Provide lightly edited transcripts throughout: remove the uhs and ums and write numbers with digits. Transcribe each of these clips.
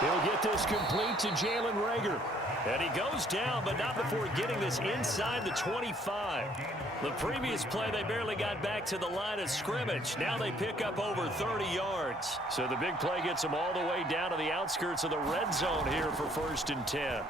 He'll get this complete to Jalen Reagor. And he goes down, but not before getting this inside the 25. The previous play, they barely got back to the line of scrimmage. Now they pick up over 30 yards. So the big play gets them all the way down to the outskirts of the red zone here for 1st and 10.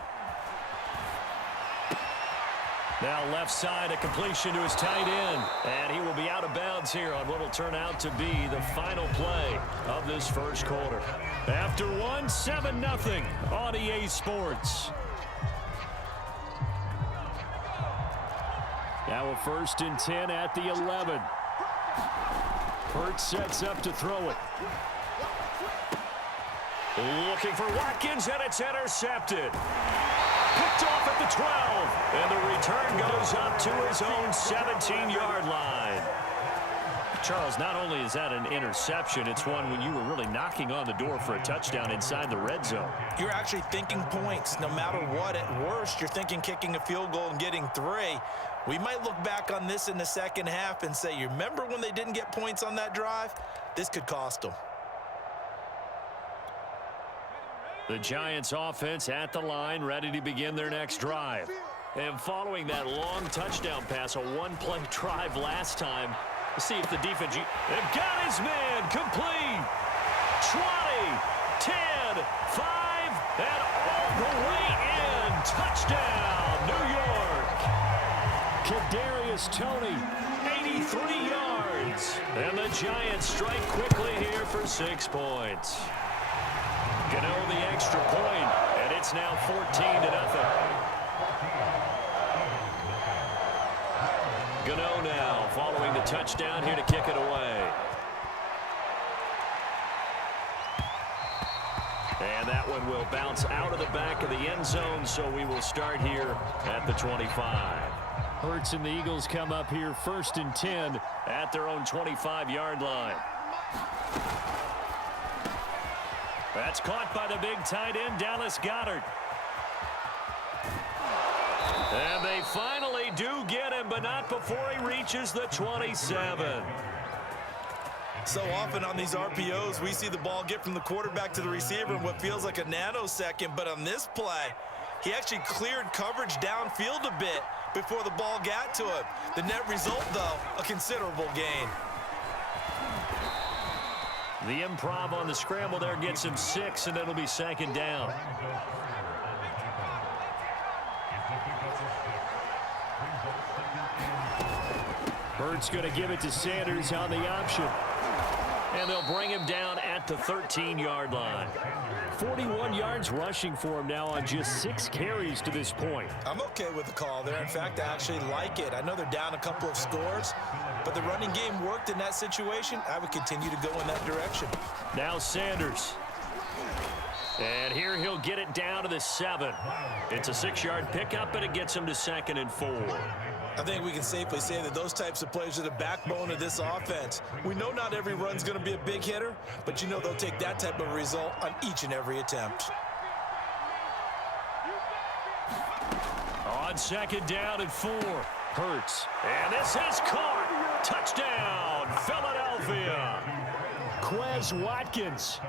Now left side, a completion to his tight end. And he will be out of bounds here on what will turn out to be the final play of this first quarter. After one, 7-0 on EA Sports. Now a 1st and 10 at the 11. Hurts sets up to throw it. Looking for Watkins, and it's intercepted. Picked off at the 12, and the return goes up to his own 17-yard line. Charles, not only is that an interception, it's one when you were really knocking on the door for a touchdown inside the red zone. You're actually thinking points. No matter what, at worst, you're thinking kicking a field goal and getting 3. We might look back on this in the second half and say, you remember when they didn't get points on that drive? This could cost them. The Giants offense at the line, ready to begin their next drive. And following that long touchdown pass, a one-play drive last time, let's see if the defense... They've got his man complete. 20, 10, 5, and all the way in. Touchdown, New York. Kadarius Toney, 83 yards. And the Giants strike quickly here for 6 points. Gano the extra point, and it's now 14-0. Gano now following the touchdown here to kick it away. And that one will bounce out of the back of the end zone, so we will start here at the 25. Hurts and the Eagles come up here 1st and 10 at their own 25-yard line. That's caught by the big tight end, Dallas Goedert. And they finally do get him, but not before he reaches the 27. So often on these RPOs, we see the ball get from the quarterback to the receiver in what feels like a nanosecond. But on this play, he actually cleared coverage downfield a bit before the ball got to him. The net result, though, a considerable gain. The improv on the scramble there gets him 6, and it'll be 2nd down. Hurts going to give it to Sanders on the option. And they'll bring him down at the 13-yard line. 41 yards rushing for him now on just 6 carries to this point. I'm okay with the call there. In fact, I actually like it. I know they're down a couple of scores, but the running game worked in that situation. I would continue to go in that direction. Now Sanders. And here he'll get it down to the 7. It's a 6-yard pickup, and it gets him to 2nd and 4. I think we can safely say that those types of plays are the backbone of this offense. We know not every run's going to be a big hitter, but you know they'll take that type of result on each and every attempt. On 2nd down and 4. Hurts. And this is caught. Touchdown, Philadelphia. Quez Watkins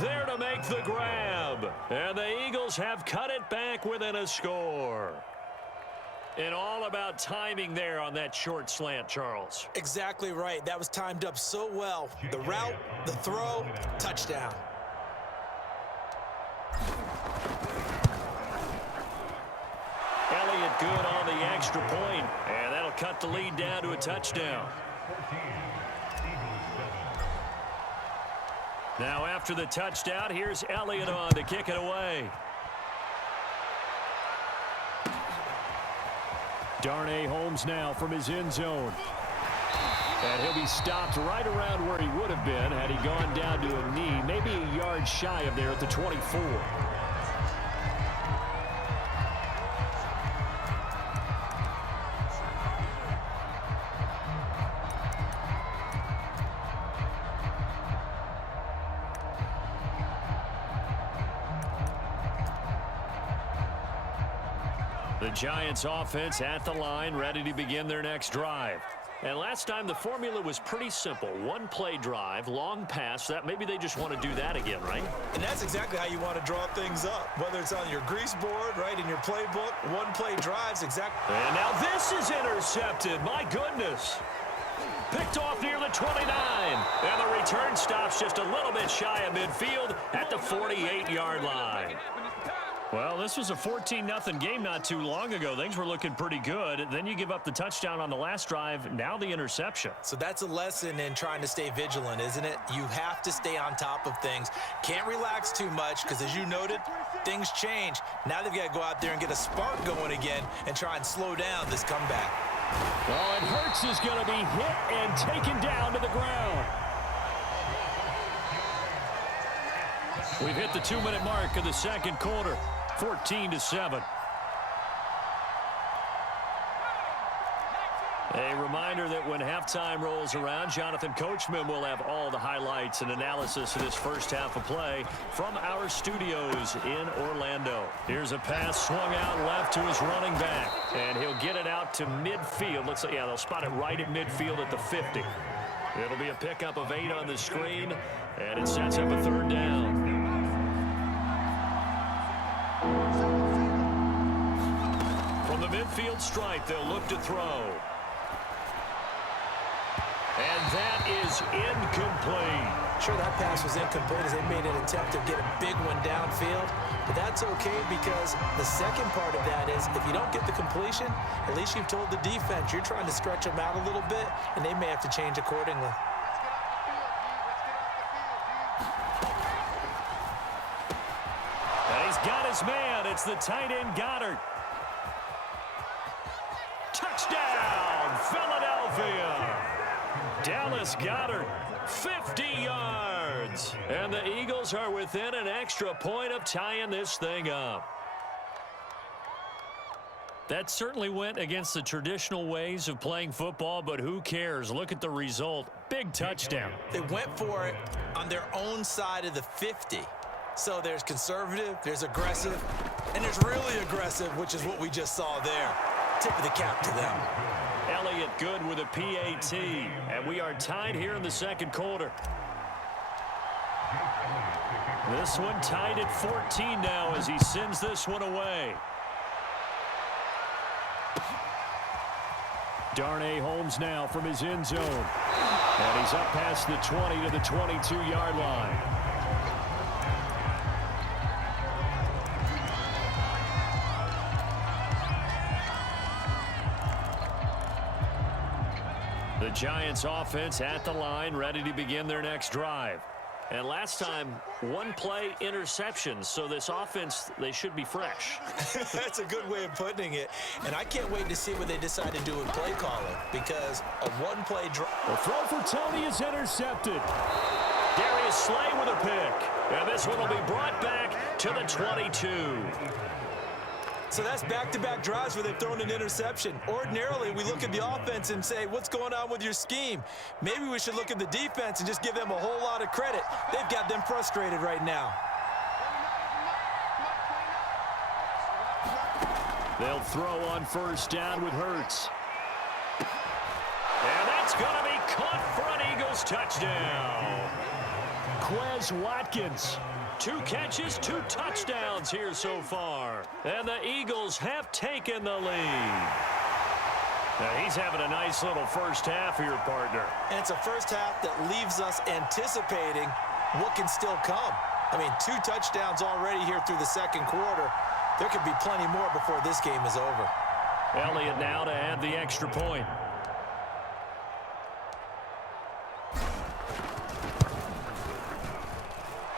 there to make the grab. And the Eagles have cut it back within a score. And all about timing there on that short slant, Charles. Exactly right. That was timed up so well. The route, the throw, touchdown. Elliott good on the extra point, and that'll cut the lead down to a touchdown. Now after the touchdown, here's Elliott on to kick it away. Darnay Holmes now from his end zone. And he'll be stopped right around where he would have been had he gone down to a knee, maybe a yard shy of there at the 24. The Giants offense at the line, ready to begin their next drive. And last time the formula was pretty simple. One play drive, long pass. That maybe they just want to do that again, right? And that's exactly how you want to draw things up. Whether it's on your grease board, right, in your playbook, one play drives exactly. And now this is intercepted. My goodness. Picked off near the 29. And the return stops just a little bit shy of midfield at the 48-yard line. Well, this was a 14-0 game not too long ago. Things were looking pretty good. Then you give up the touchdown on the last drive. Now the interception. So that's a lesson in trying to stay vigilant, isn't it? You have to stay on top of things. Can't relax too much because, as you noted, things change. Now they've got to go out there and get a spark going again and try and slow down this comeback. Well, and Hurts is going to be hit and taken down to the ground. We've hit the 2-minute mark of the second quarter. 14-7. A reminder that when halftime rolls around, Jonathan Coachman will have all the highlights and analysis of this first half of play from our studios in Orlando. Here's a pass swung out left to his running back, and he'll get it out to midfield. Looks like, yeah, they'll spot it right at midfield at the 50. It'll be a pickup of 8 on the screen, and it sets up a third down. From the midfield stripe, they'll look to throw. And that is incomplete. Sure, that pass was incomplete as they made an attempt to get a big one downfield. But that's okay because the second part of that is if you don't get the completion, at least you've told the defense you're trying to stretch them out a little bit, and they may have to change accordingly. And he's got his man. It's the tight end Goddard. Touchdown, Philadelphia. Dallas Goedert, 50 yards. And the Eagles are within an extra point of tying this thing up. That certainly went against the traditional ways of playing football, but who cares? Look at the result. Big touchdown. They went for it on their own side of the 50. So there's conservative, there's aggressive, and there's really aggressive, which is what we just saw there. Tip of the cap to them. Elliott good with a PAT, and we are tied here in the second quarter. This one tied at 14 now as he sends this one away. Darnay Holmes now from his end zone. And he's up past the 20 to the 22-yard line. The Giants offense at the line, ready to begin their next drive. And last time, one play interception. So this offense, they should be fresh. That's a good way of putting it. And I can't wait to see what they decide to do with play calling because a one-play drive. The throw for Tony is intercepted. Darius Slay with a pick. And this one will be brought back to the 22. So that's back-to-back drives where they've thrown an interception. Ordinarily, we look at the offense and say, what's going on with your scheme? Maybe we should look at the defense and just give them a whole lot of credit. They've got them frustrated right now. They'll throw on first down with Hurts. And that's going to be caught for an Eagles touchdown. Quez Watkins. 2 catches, 2 touchdowns here so far. And the Eagles have taken the lead. Now he's having a nice little first half here, partner. And it's a first half that leaves us anticipating what can still come. I mean, 2 touchdowns already here through the second quarter. There could be plenty more before this game is over. Elliott now to add the extra point.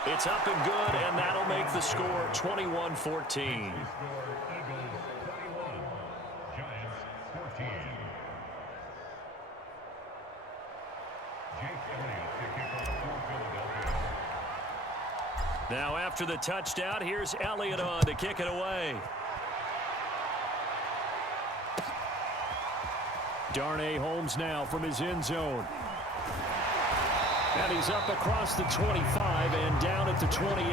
It's up and good, and that'll make the score 21-14. Now after the touchdown, here's Elliott on to kick it away. Darnay Holmes now from his end zone. And he's up across the 25 and down at the 28.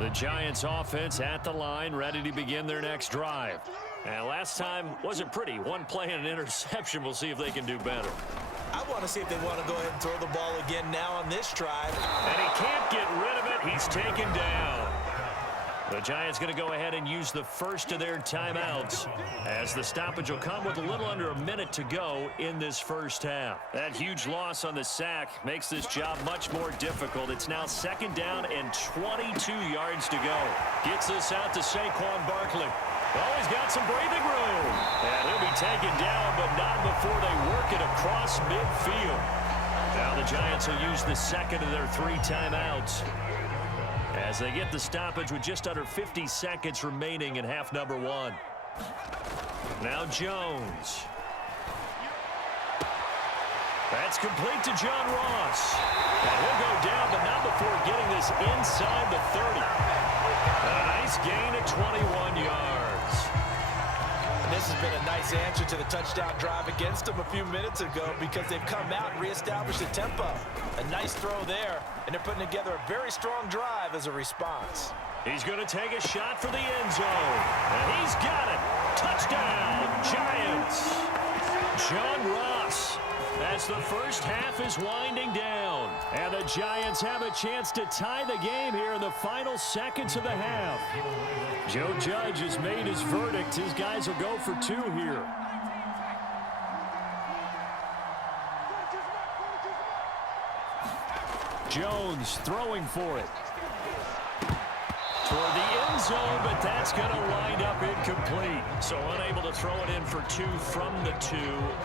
The Giants offense at the line, ready to begin their next drive. And last time wasn't pretty. One play and an interception. We'll see if they can do better. I want to see if they want to go ahead and throw the ball again now on this drive. And he can't get rid of it. He's taken down. The Giants going to go ahead and use the first of their timeouts, as the stoppage will come with a little under a minute to go in this first half. That huge loss on the sack makes this job much more difficult. It's now 2nd down and 22 yards to go. Gets this out to Saquon Barkley. Oh, he's got some breathing room. And he'll be taken down, but not before they work it across midfield. Now the Giants will use the second of their 3 timeouts, as they get the stoppage with just under 50 seconds remaining in half number 1. Now Jones. That's complete to John Ross. And he'll go down, but not before getting this inside the 30. A nice gain of 21 yards. And this has been a nice answer to the touchdown drive against them a few minutes ago, because they've come out and reestablished the tempo. A nice throw there, and they're putting together a very strong drive as a response. He's going to take a shot for the end zone, and he's got it. Touchdown, Giants. John Ross, as the first half is winding down, and the Giants have a chance to tie the game here in the final seconds of the half. Joe Judge has made his verdict. His guys will go for 2 here. Jones throwing for it. Toward the end zone, but that's going to wind up incomplete. So unable to throw it in for 2 from the 2.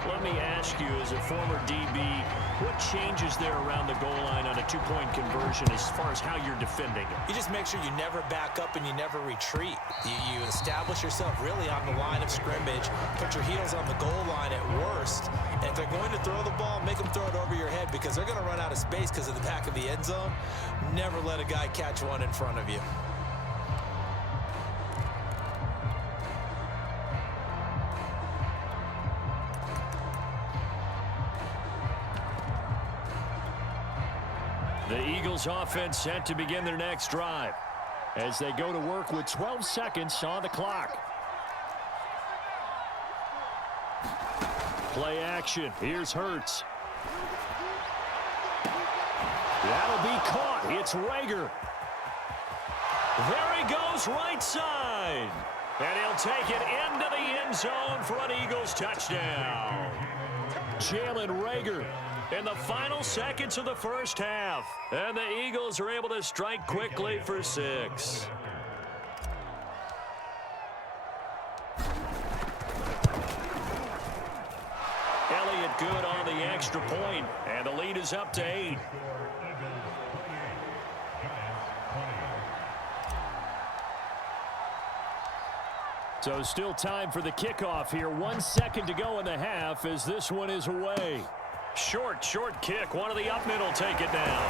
Let me ask you, as a former DB, what changes there around the goal line on a 2-point conversion as far as how you're defending it? You just make sure you never back up and you never retreat. You establish yourself really on the line of scrimmage, put your heels on the goal line at worst, and if they're going to throw the ball, make them throw it over your head, because they're going to run out of space because of the back of the end zone. Never let a guy catch one in front of you. The Eagles offense set to begin their next drive, as they go to work with 12 seconds on the clock. Play action. Here's Hurts. That'll be caught. It's Rager. There he goes, right side. And he'll take it into the end zone for an Eagles touchdown. Jalen Rager in the final seconds of the first half. And the Eagles are able to strike quickly for 6. Elliott good on the extra point, and the lead is up to 8. So still time for the kickoff here. 1 second to go in the half as this one is away. Short kick. One of the up mid will take it down.